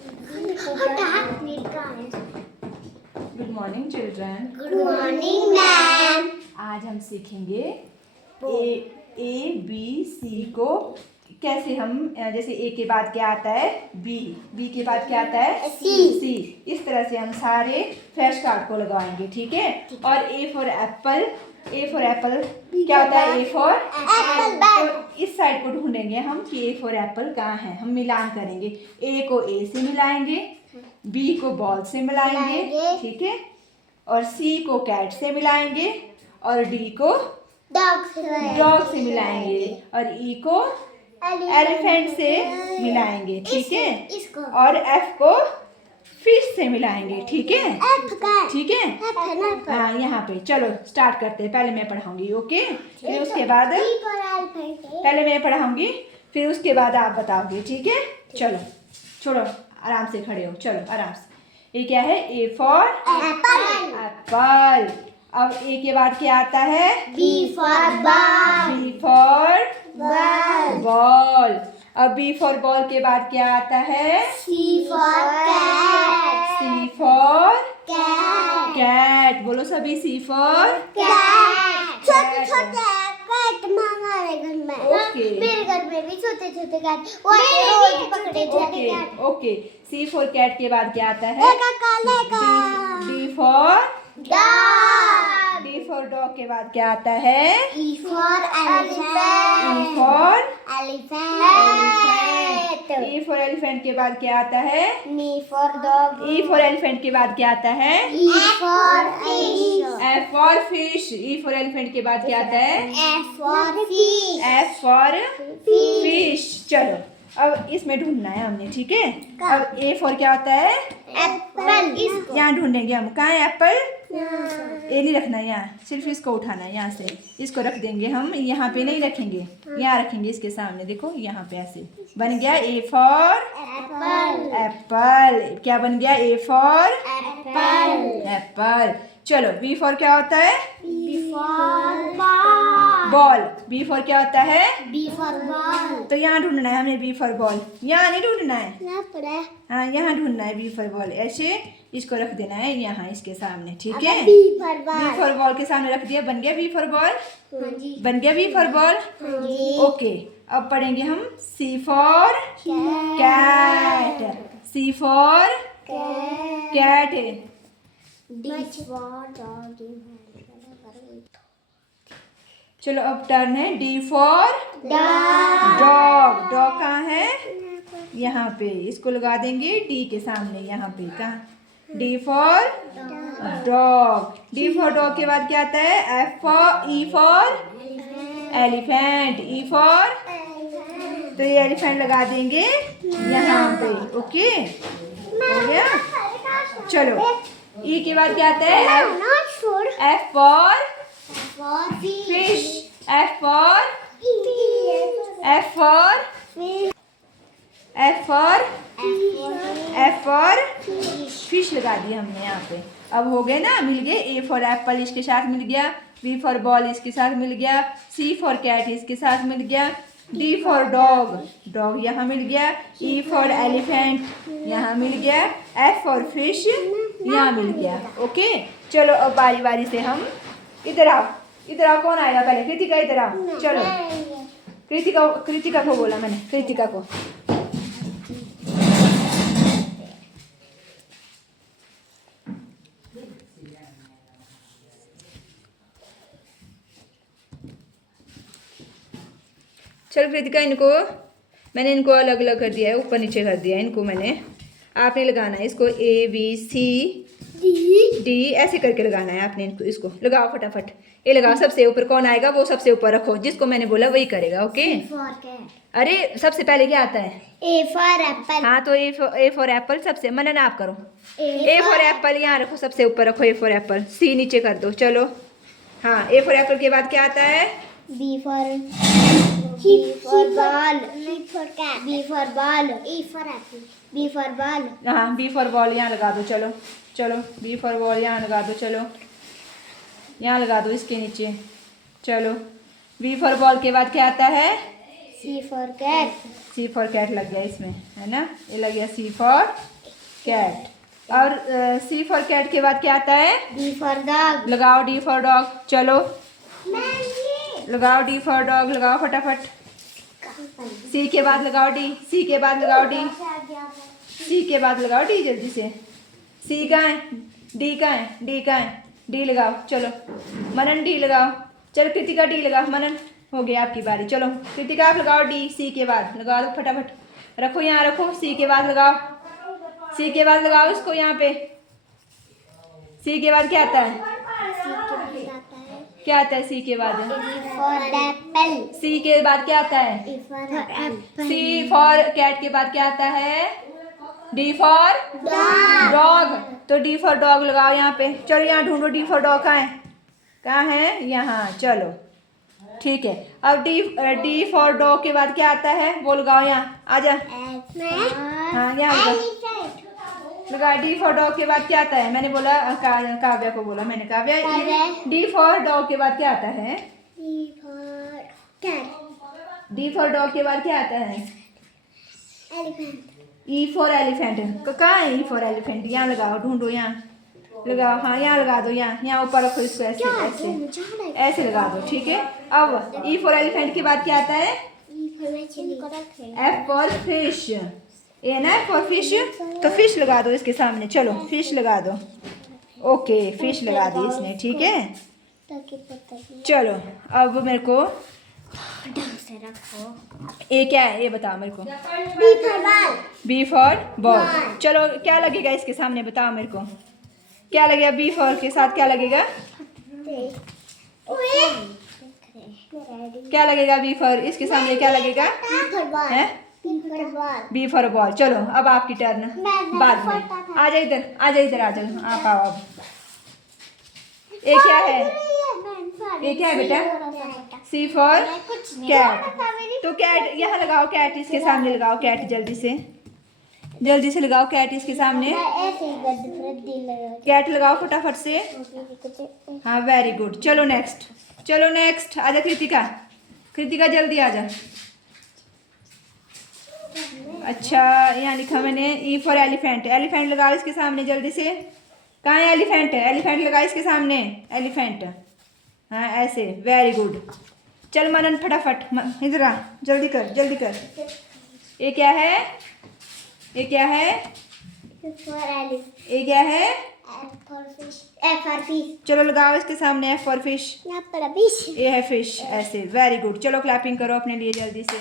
Good morning children. Good morning ma'am. आज हम सीखेंगे ABC को कैसे हम जैसे A के बाद क्या आता है B के बाद क्या आता है C। इस तरह से हम सारे फ्लैश कार्ड को लगाएंगे, ठीक है। और A फॉर एप्पल क्या होता है? A for Apple. तो इस साइड को ढूंढेंगे हम कि A फॉर एप्पल कहाँ है। हम मिलान करेंगे, A को A से मिलाएंगे, B को बॉल से मिलाएंगे, ठीक है। और C को कैट से मिलाएंगे और D को डॉग से मिलाएंगे और E को एलिफेंट से मिलाएंगे, ठीक है। और F को फिश से मिलाएंगे, ठीक है। ठीक है, हाँ यहाँ पे चलो स्टार्ट करते हैं। पहले मैं पढ़ाऊंगी, ओके। फिर उसके बाद पहले मैं पढ़ाऊंगी, फिर उसके बाद आप बताओगे, ठीक है। चलो छोड़ो, आराम से खड़े हो, चलो आराम से। ये क्या है? A for apple. अब A के बाद क्या आता है? B for ball. B for ball. अब B फॉर बॉल के बाद क्या आता है? C for cat. C for cat. बोलो सभी, C फॉर कैट। छोटे छोटे कैट हमारे घर में। ओके। मेरे घर में भी छोटे छोटे कैट। वो रोज पकड़े जाते cat. Okay. C for cat के बाद क्या आता है? D for dog. D for dog के बाद क्या आता है? E for elephant. E for elephant. E for elephant के बाद क्या आता है? Me for dog. E for elephant के बाद क्या आता है? E for fish. F for fish. E for elephant के बाद क्या आता है? F for fish. F for fish. चलो अब इसमें ढूंढना है हमने, ठीक है। अब A फॉर क्या होता है? एप्पल। यहाँ ढूंढेंगे हम। कहाँ है एप्पल? ए नहीं रखना, यहाँ सिर्फ इसको उठाना है, यहाँ से इसको रख देंगे हम। यहाँ पे नहीं रखेंगे, यहाँ रखेंगे इसके सामने। देखो यहाँ पे ऐसे बन गया A फॉर एप्पल। क्या बन गया? A for Apple. चलो B फॉर क्या होता है? बॉल। B फॉर क्या होता है? तो यहाँ ढूंढना है हमने B फॉर बॉल। यहाँ नहीं ढूंढना है, हाँ यहाँ ढूंढना है B फॉर बॉल। ऐसे इसको रख देना है यहाँ इसके सामने, ठीक है। B फॉर बॉल के सामने रख दिया, बन गया B फॉर बॉल। बन गया B फॉर बॉल, ओके। अब पढ़ेंगे हम C for cat. C for cat. चलो अब टर्न है D फॉर डॉग। डॉग कहाँ है? यहाँ पे इसको लगा देंगे D के सामने, यहाँ पे। कहाँ? D for dog. D for dog के बाद क्या आता है? E for elephant. E for, तो ये एलिफेंट लगा देंगे यहाँ पे, ओके हो गया। चलो E के बाद क्या आता है? F for fish. F for fish लगा दिया हमने यहाँ पे। अब हो गए ना, मिल गए। A फॉर एप्पल इसके साथ मिल गया, B फॉर बॉल इसके साथ मिल गया, C फॉर कैट इसके साथ मिल गया, D फॉर डॉग यहाँ मिल गया, E फॉर एलिफेंट यहाँ मिल गया, F फॉर फिश यहाँ मिल गया, ओके। चलो अब बारी बारी से हम, इधर आओ कौन आएगा पहले? कृतिका, इधर आओ। चलो कृतिका को बोला मैंने, कृतिका को। चलो कृतिका, मैंने इनको अलग अलग कर दिया है, ऊपर नीचे कर दिया है इनको मैंने। आपने लगाना है इसको ABC D ऐसे करके लगाना है आपने इनको। इसको लगाओ फटाफट, ये लगाओ। सबसे ऊपर कौन आएगा वो सबसे ऊपर रखो, जिसको मैंने बोला वही करेगा, ओके। अरे सबसे पहले क्या आता है? A for Apple. हाँ तो A फॉर एप्पल सबसे, मनन आप करो। A फॉर एप्पल यहाँ रखो, सबसे ऊपर रखो A फॉर एप्पल। C नीचे कर दो, चलो। हाँ A फॉर एप्पल के बाद क्या आता है? B for ball. B for ball. E for Apple. B for ball. हाँ B फॉर बॉल यहाँ लगा दो, चलो B फॉर बॉल यहाँ लगा दो, चलो यहाँ लगा दो इसके नीचे। चलो B फॉर बॉल के बाद क्या आता है? C for cat. C for cat लग गया इसमें, है ना, ये लग गया सी फॉर कैट। और सी फॉर कैट के बाद क्या आता है? D for dog. लगाओ डी फॉर डॉग, चलो लगाओ डी फॉर डॉग, लगाओ फटाफट। सी के बाद लगाओ डी, सी के बाद लगाओ डी, सी के बाद लगाओ डी जल्दी से। सी कहाँ है? डी कहाँ है? डी कहाँ है? डी लगाओ, चलो मनन डी लगाओ। चलो कृतिका डी लगाओ। मनन हो गया आपकी बारी, चलो कृतिका आप लगाओ डी, सी के बाद लगा दो फटाफट, रखो यहाँ रखो, सी के बाद लगाओ, सी के बाद लगाओ इसको यहाँ पे। सी के बाद क्या आता है? क्या आता है सी के बाद? E for apple. सी के बाद क्या आता है? E for apple. C for cat के बाद क्या आता है? D for dog. तो डी फॉर डॉग लगाओ यहाँ पे, चलो यहाँ ढूंढो डी फॉर डॉग कहाँ है? कहाँ है? यहाँ, चलो ठीक है। अब डी फॉर डॉग के बाद क्या आता है वो लगाओ यहाँ, आजा। हाँ यहाँ लगा। डी फॉर डॉग के बाद क्या आता है? मैंने बोला काव्या को बोला मैंने, काव्या डी फॉर डॉग के बाद क्या आता है? E for cat. D for dog के बाद क्या आता है? Elephant. E for elephant. कहाँ है ई फॉर एलिफेंट? यहाँ लगाओ, ढूंढो यहाँ लगाओ। हाँ यहाँ लगा दो, यहाँ ऊपर रखो इसको, ऐसे ऐसे ऐसे लगा दो, ठीक है। अब ई फॉर एलिफेंट के बाद क्या आता है? E for machine. F for fish. ये ना एफ फॉर फिश, तो फिश लगा दो इसके सामने, चलो फिश लगा दो। ओके फिश लगा दी इसने, ठीक है। ताकि पता नहीं चलो अब मेरे को ढंग से रखो। ए क्या है ये बताओ मेरे को। B for ball. B for ball. Ball. चलो क्या लगेगा इसके सामने बताओ मेरे को, क्या लगेगा? बी फॉर के साथ क्या लगेगा? क्या लगेगा बी फॉर? इसके सामने क्या लगेगा? B for ball. है B for ball. B for ball. चलो अब आपकी टर्न, बाद में आ जाओ इधर, आ जाओ इधर, आ जाओ आप आओ अब। ए क्या है? ये क्या है बेटा? सी फॉर कैट। तो कैट यहाँ लगाओ, कैट इसके सामने लगाओ, कैट जल्दी से लगाओ, कैट इसके सामने, कैट लगाओ फटाफट से। हाँ वेरी गुड। चलो नेक्स्ट आजा कृतिका, कृतिका जल्दी आजा। अच्छा यहाँ लिखा मैंने ई फॉर एलिफेंट, एलिफेंट लगाओ इसके सामने जल्दी से। कहाँ है एलिफेंट? एलिफेंट लगाओ इसके सामने, एलिफेंट। हाँ ऐसे, वेरी गुड। चल मनन फटाफट इधर आ, जल्दी कर। ये क्या है? ये क्या है? ये क्या है? F for fish. चलो लगाओ इसके सामने एफ फॉर फिश। यहाँ पर fish. ये है फिश, ऐसे वेरी गुड। चलो क्लैपिंग करो अपने लिए जल्दी से।